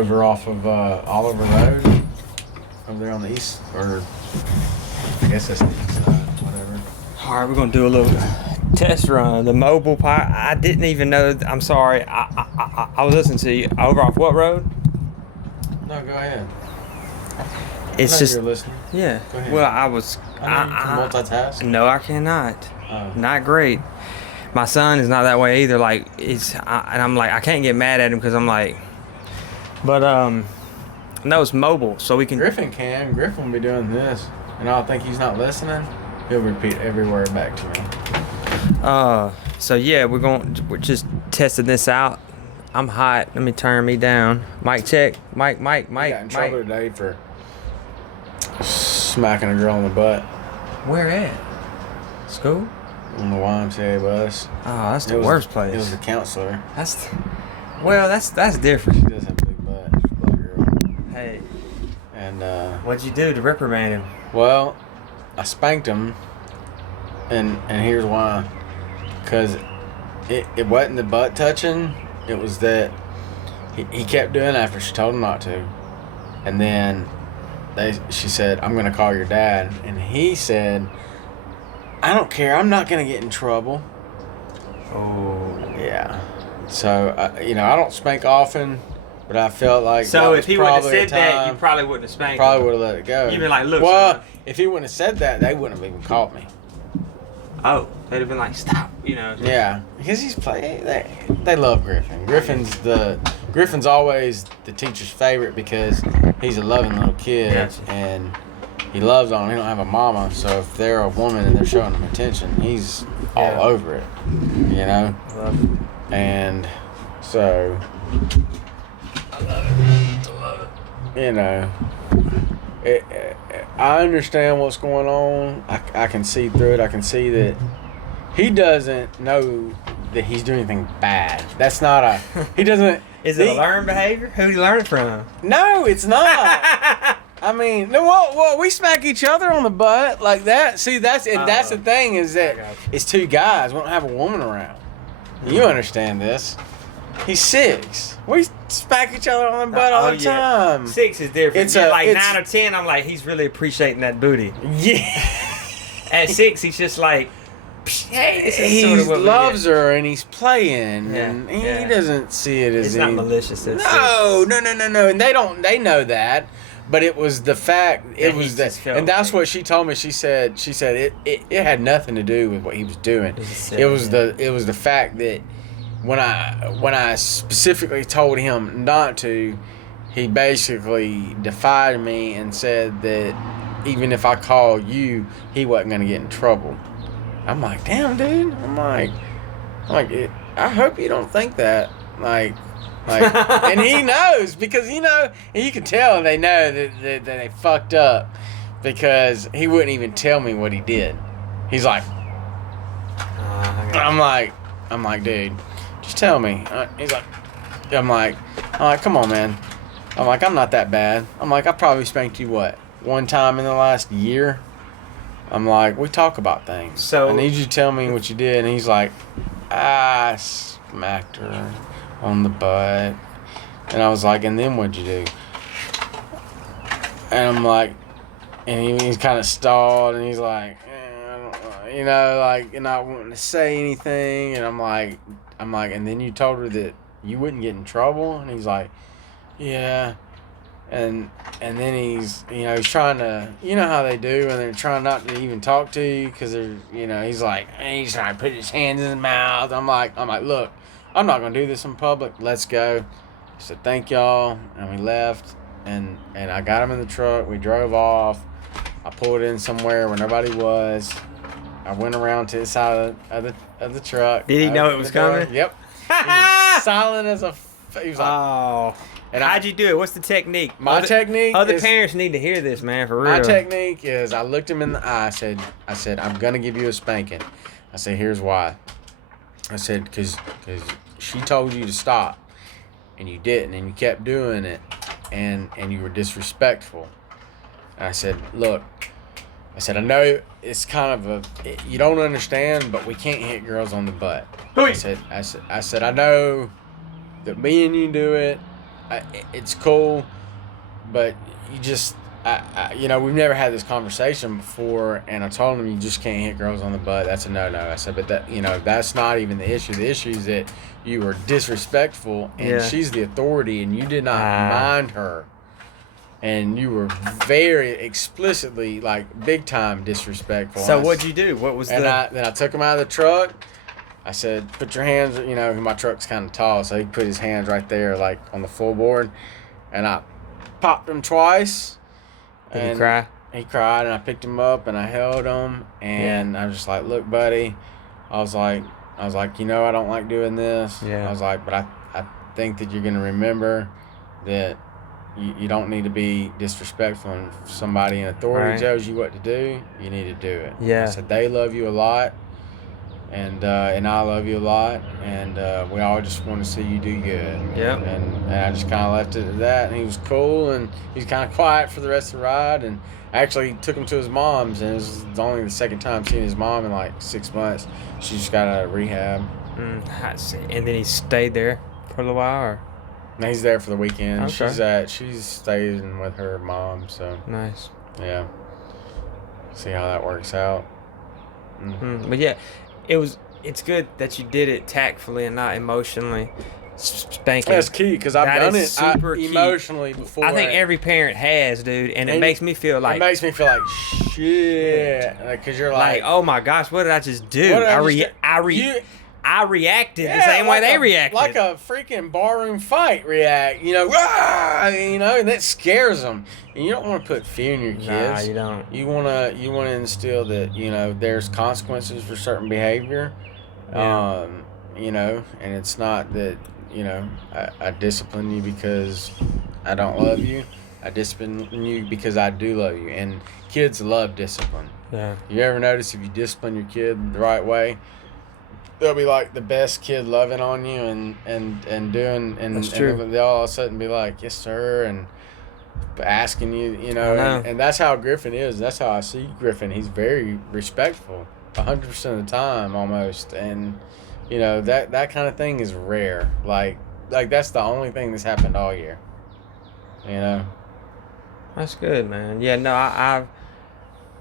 over off of Oliver Road, over there on the east, or I guess that's the east side, whatever. All right, we're gonna do a little test run. The mobile pilot. I didn't even know. I'm sorry. I was listening to you. Over off what road? No, go ahead. It's I know just. you're listening. Yeah. Go ahead. Well, I was. I know you can multitask. No, I cannot. Oh. Not great. My son is not that way either. Like and I'm like, I can't get mad at him because I'm like, but no, it's mobile, so we can. Griffin can. Griffin will be doing this, and I'll think he's not listening. He'll repeat every word back to me. So yeah, we're just testing this out. I'm hot. Let me turn me down. Mic check. Mic. I got in trouble today for smacking a girl in the butt Where at? School? on the YMCA bus. Oh, that's the worst place. It was the counselor. That's different. She does have a big butt. She's a black girl. Hey, And what'd you do to reprimand him? well, I spanked him, and here's why. Because it wasn't the butt touching. It was that he kept doing it after she told him not to. And then she said, I'm going to call your dad. And he said, I don't care. I'm not going to get in trouble. Oh. Yeah. So, I don't spank often, but I felt like So if he wouldn't have probably a said that, time- you probably wouldn't have spanked probably him. would have let it go. You'd been like, look, well, son. if he wouldn't have said that, they wouldn't have even caught me. Oh, they'd have been like, stop, Yeah, because he's playing. They love Griffin. Griffin's always the teacher's favorite because he's a loving little kid. Gotcha. And he loves on him. He don't have a mama, so if they're a woman and they're showing him attention, he's all over it. Love it. And so I love it. I understand what's going on. I can see through it. I can see that he doesn't know that he's doing anything bad. That's not a. He doesn't. Is it a learned behavior? Who'd he learn it from? No, it's not. I mean, no. Well, we smack each other on the butt like that. See, that's the thing is that it's two guys. We don't have a woman around. You understand this? He's 6. We smack each other on the butt all the time. 6 is different. It's It's a- like it's- 9 or 10. I'm like, he's really appreciating that booty. Yeah. At 6, he's just like, hey, this is He sort of what loves her and he's playing, Yeah, and he yeah. doesn't see it as It's not any- malicious. At No, 6. no, and they know that, but it was the fact. It That he was that, just felt and that's like- what she told me. She said it had nothing to do with what he was doing. It It was was the fact that when I specifically told him not to, he basically defied me and said that even if I called you, he wasn't gonna get in trouble. I'm like, damn, dude. I'm like, I hope you don't think that. Like, and he knows because and you can tell they know that they fucked up because he wouldn't even tell me what he did. He's like, I'm like, dude, just tell me. He's like, I'm like, come on, man. I'm like, I'm not that bad. I'm like, I probably spanked you one time in the last year. I'm like, we talk about things. So- I need you to tell me what you did. And he's like, I smacked her on the butt. And I was like, and then what'd you do? And I'm like, and he's kind of stalled, and he's like, I don't know, like, not wanting to say anything. And I'm like, and then you told her that you wouldn't get in trouble? And he's like, yeah. And then he's trying to, how they do, and they're trying not to even talk to you because they're, he's like, he's trying to put his hands in his mouth. I'm like, look, I'm not going to do this in public. Let's go. He said, thank y'all. And we left, and I got him in the truck. We drove off. I pulled in somewhere where nobody was. I went around to the side of the truck. Did he know it Opened was the door. coming? Yep. He was silent as a... He was like... Oh. And How'd you do it? What's the technique? My technique Other is... parents need to hear this, man, for real. My technique is I looked him in the eye. I said, I'm going to give you a spanking. I said, here's why. I said, because she told you to stop, and you didn't, and you kept doing it, and you were disrespectful. And I said, look, I know it's kind of you don't understand, but we can't hit girls on the butt. I said, I know that me and you do it, it's cool, but you just, we've never had this conversation before, and I told him you just can't hit girls on the butt. That's a no-no. I said, but that's not even the issue. The issue is that you were disrespectful, and she's the authority, and you did not mind her. And you were very explicitly, like, big time disrespectful. So what'd you do? What was then I took him out of the truck. I said, put your hands, my truck's kind of tall, so he put his hands right there, like, on the floorboard. And I popped him twice. Did he cry? He cried, and I picked him up, and I held him. And I was just like, look, buddy. I was like, I don't like doing this. Yeah. I was like, but I think that you're going to remember that you don't need to be disrespectful, and if somebody in authority tells you what to do, you need to do it. Yeah. I said, they love you a lot, and I love you a lot, and we all just want to see you do good. Yeah. And I just kind of left it at that, and he was cool, and he was kind of quiet for the rest of the ride, and I actually took him to his mom's, and it was only the second time seeing his mom in like 6 months. She just got out of rehab. And then he stayed there for a little while, or? And he's there for the weekend. Okay. She's staying with her mom, so nice. Yeah. See how that works out. But yeah, it's good that you did it tactfully and not emotionally spanking. That's key, because I've done it super emotionally before. I think every parent has, dude, and it makes me feel like shit, because you're like, oh my gosh, what did I just do? I reacted the same way they reacted. Like a freaking barroom fight react, and that scares them. And you don't want to put fear in your kids. Nah, you don't. You want to instill that, there's consequences for certain behavior. Yeah. And it's not that, I discipline you because I don't love you. I discipline you because I do love you. And kids love discipline. Yeah. You ever notice if you discipline your kid the right way, they'll be like the best kid loving on you and doing, and that's true. And they'll all of a sudden be like, yes sir, and asking you, and that's how Griffin is. That's how I see Griffin. He's very respectful 100% of the time almost, and that kind of thing is rare. Like that's the only thing that's happened all year. That's good, man. Yeah, no,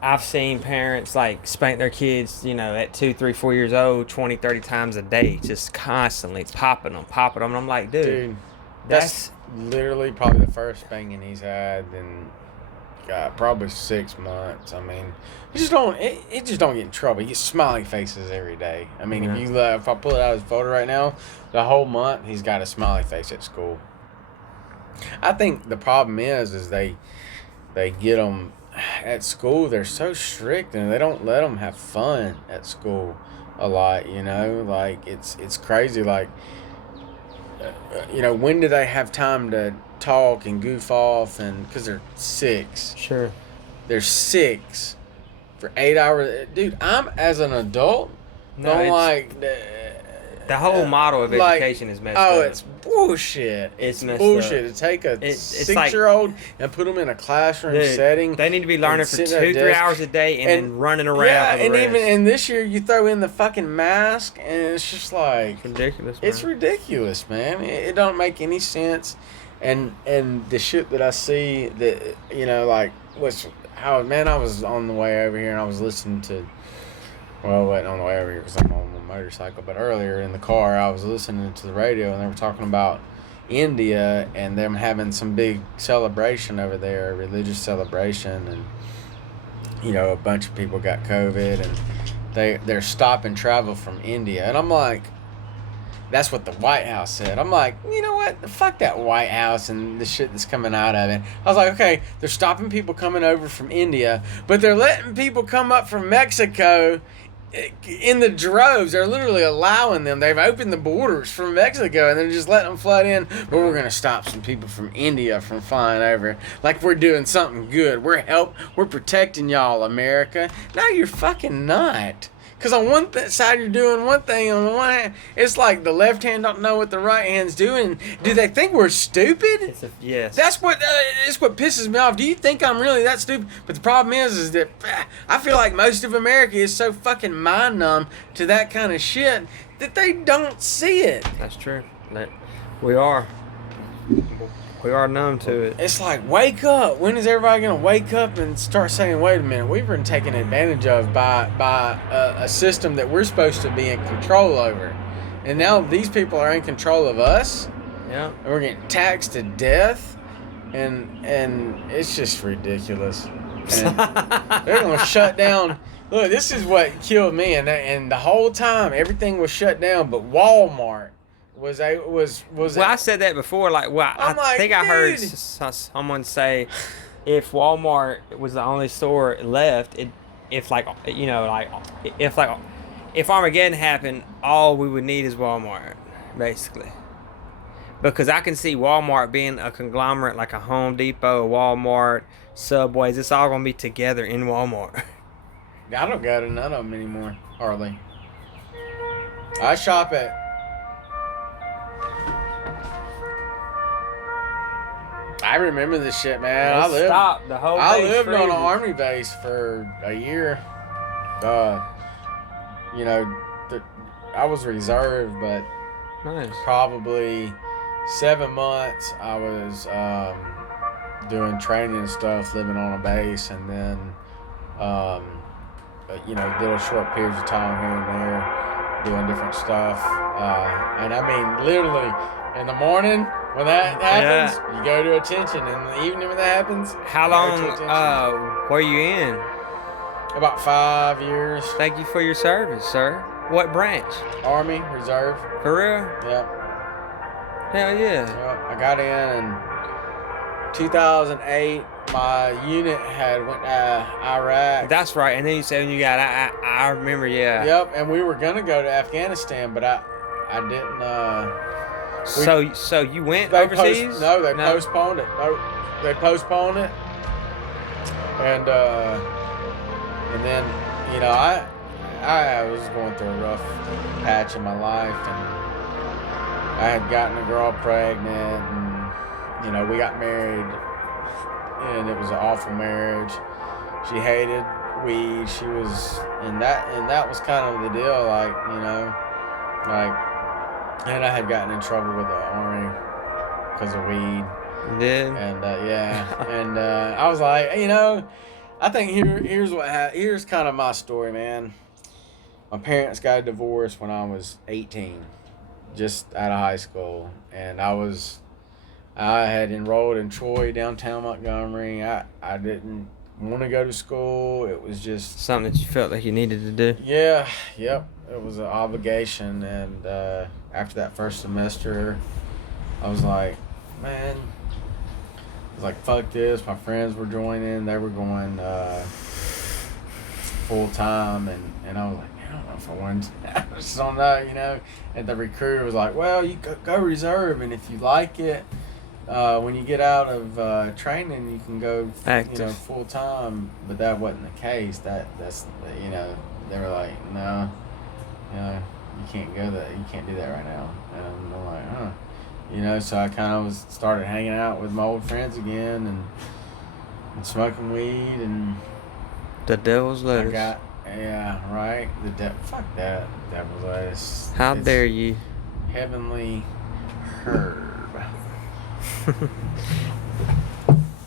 I've seen parents like spank their kids, at 2, 3, 4 years old, 20, 30 times a day, just constantly popping them. And I'm like, dude, that's literally probably the first spanking he's had in probably 6 months. I mean, he just don't get in trouble. He gets smiley faces every day. I mean, if I pull it out of his photo right now, the whole month he's got a smiley face at school. I think the problem is they get them. At school, they're so strict, and they don't let them have fun at school a lot. Like it's crazy. Like, when do they have time to talk and goof off? And because they're 6, sure, they're 6 for 8 hours. Dude, I'm as an adult. The whole model of education is messed up. Oh, it's bullshit. It's messed bullshit. up. To take a 6-year-old and put them in a classroom setting. They need to be learning for 2-3 hours a day and then running around. Yeah, and this year you throw in the fucking mask, and it's just like it's ridiculous. Man. It's ridiculous, man. It don't make any sense. And the shit that I see that I was on the way over here and I was listening to. Well, I wasn't on the way over here because I'm on a motorcycle, but earlier in the car, I was listening to the radio, and they were talking about India and them having some big celebration over there, a religious celebration, and, a bunch of people got COVID, and they're stopping travel from India. And I'm like, that's what the White House said. I'm like, you know what? Fuck that White House and the shit that's coming out of it. I was like, okay, they're stopping people coming over from India, but they're letting people come up from Mexico in the droves. They're literally allowing them. They've opened the borders from Mexico, and they're just letting them flood in. But we're going to stop some people from India from flying over. Like we're doing something good. We're protecting y'all, America. No, you're fucking not. Because on one side you're doing one thing, on one hand, it's like the left hand don't know what the right hand's doing. Do they think we're stupid? Yes. That's what it's what pisses me off. Do you think I'm really that stupid? But the problem is that I feel like most of America is so fucking mind numb to that kind of shit that they don't see it. That's true. We are. We are numb to it. It's like, wake up. When is everybody going to wake up and start saying, wait a minute, we've been taken advantage of by a system that we're supposed to be in control over. And now these people are in control of us. Yeah. And we're getting taxed to death. And it's just ridiculous. And they're going to shut down. Look, this is what killed me. And the whole time, everything was shut down, but Walmart was. Well, I said that before. Like, well, I think I heard someone say, if Walmart was the only store left, if Armageddon happened, all we would need is Walmart, basically. Because I can see Walmart being a conglomerate like a Home Depot, a Walmart, Subways. It's all gonna be together in Walmart. I don't go to none of them anymore, hardly. I shop at. I remember this shit, man. I lived on an army base for a year. I was reserved, but nice. Probably 7 months I was doing training and stuff, living on a base, and then little short periods of time here and there doing different stuff. And I mean, literally, in the morning when that happens, you go to attention. In the evening when that happens, how long were you in? About 5 years. Thank you for your service, sir. What branch? Army Reserve. For real? Yep. Hell yeah. Yep. I got in 2008. My unit had went to Iraq. That's right. And then you said when you got, I remember, yeah. Yep. And we were gonna go to Afghanistan, but I didn't. So you went overseas? They postponed it. They postponed it. And then I was going through a rough patch in my life, and I had gotten a girl pregnant, and we got married, and it was an awful marriage. She hated weed. She was, and that was kind of the deal, and I had gotten in trouble with the Army because of weed. Did? And and I was like, I think here's what happened. Here's kind of my story, man. My parents got a divorce when I was 18, just out of high school, and I had enrolled in Troy, downtown Montgomery. I didn't want to go to school. It was just something that you felt like you needed to do. Yeah, yep. It was an obligation, and after that first semester, I was like, man. I was like, fuck this. My friends were joining. They were going full time, and I was like, man, I don't know if I wanted to. I just don't know, And the recruiter was like, well, you go reserve, and if you like it, when you get out of training, you can go, active, full time. But that wasn't the case. That's they were like, no, you can't go that. You can't do that right now. And I'm like, huh. So I kind of started hanging out with my old friends again and smoking weed, and the devil's lettuce. Yeah, right. Fuck that devil's lettuce. How dare you? Heavenly herb.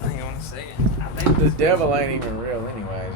Hang on a second. The devil ain't even real anyways.